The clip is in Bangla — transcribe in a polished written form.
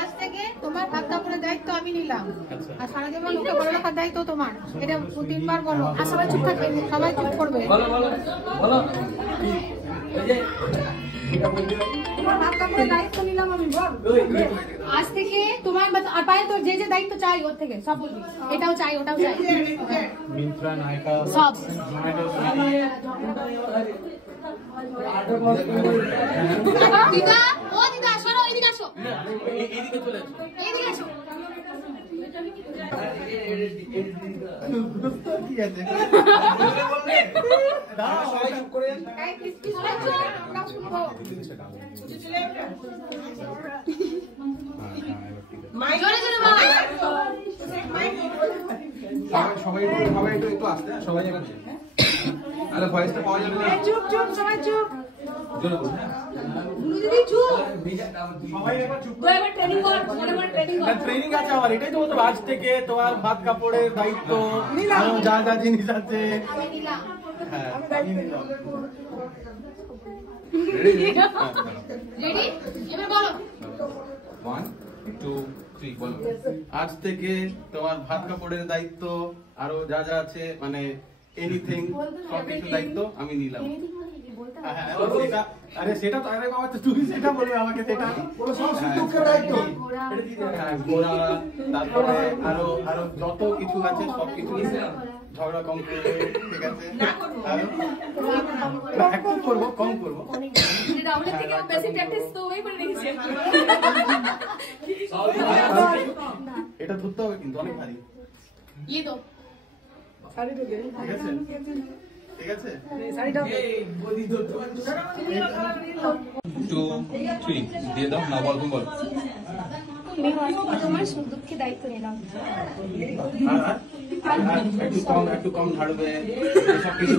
আজ থেকে তোমার ভাত কাপড়ের দায়িত্ব আমি নিলাম, আর সারা জীবন লোকে বড় রাখার দায়িত্ব তোমার। এটা 3বার বলো, আর সবাই চুপ থাকবে, সবাই চুপ করবে। তোমার ভাত কাপড়ের দায়িত্ব নিলাম আমি, বল। আজ থেকে তোমার আর পায়ে তোর যে যে দায়িত্ব চাই ওর থেকে সব বলবি, এটাও চাই ওটাও চাই, সব। দিদা, ও দিদা সরো, এদিকে আসো, এদিকে চলে আসো, এদিকে আসো। কি আছে দাঁড়া, সবাই চুপ করে যান, এই প্লিজ সবাই চুপ, আমরা শুনবো। মাইক জোরে জোরে বল, সবাই সবাই একটু আস্তে, সবাই যাচ্ছে। আরে ভয়েসটা পাওয়া যাবে না, চুপ চুপ সবাই চুপ, জোরে বল। গুরু দিদি চুপ, সবাই একবার চুপ। তো এবার ট্রেনিং কর, এবার ট্রেনিং কর। ট্রেনিং আছে আমার, এটাই তো বলতো, আজ থেকে তোমার ভাত কাপড়ের দায়িত্ব নিলাম, যা যা জিনিস আছে আমি নিলাম। হ্যাঁ আমি দায়িত্ব নিলাম। রেডি রেডি, এবার বলো 1 2 3 বলো। আজ থেকে তোমার ভাত কাপড়ের দায়িত্ব আরো যা যা আছে, মানে এনিথিং, সব কিছু দায়িত্ব আমি নিলাম। আরে সেটা তো, আরে বাবা তুমি সেটা বলবে আমাকে, সেটা পুরো সংস্কৃত দুঃখের দায়িত্ব। ঘোড়া, তারপরে আরো আরো যত কিছু আছে সব কিছু ঝগড়া কম করবে, ঠিক আছে? একটু করবো, কম করবো। এটা ধরতে হবে কিন্তু অনেক ভারী, ঠিক আছে? ঠিক আছে, 2 3 দিয়ে দাও না, বল তুমি বল। তোমার সুখ দুঃখে দায়িত্ব নিলাম। একটু কম ঝাড়বে, এসব কিছু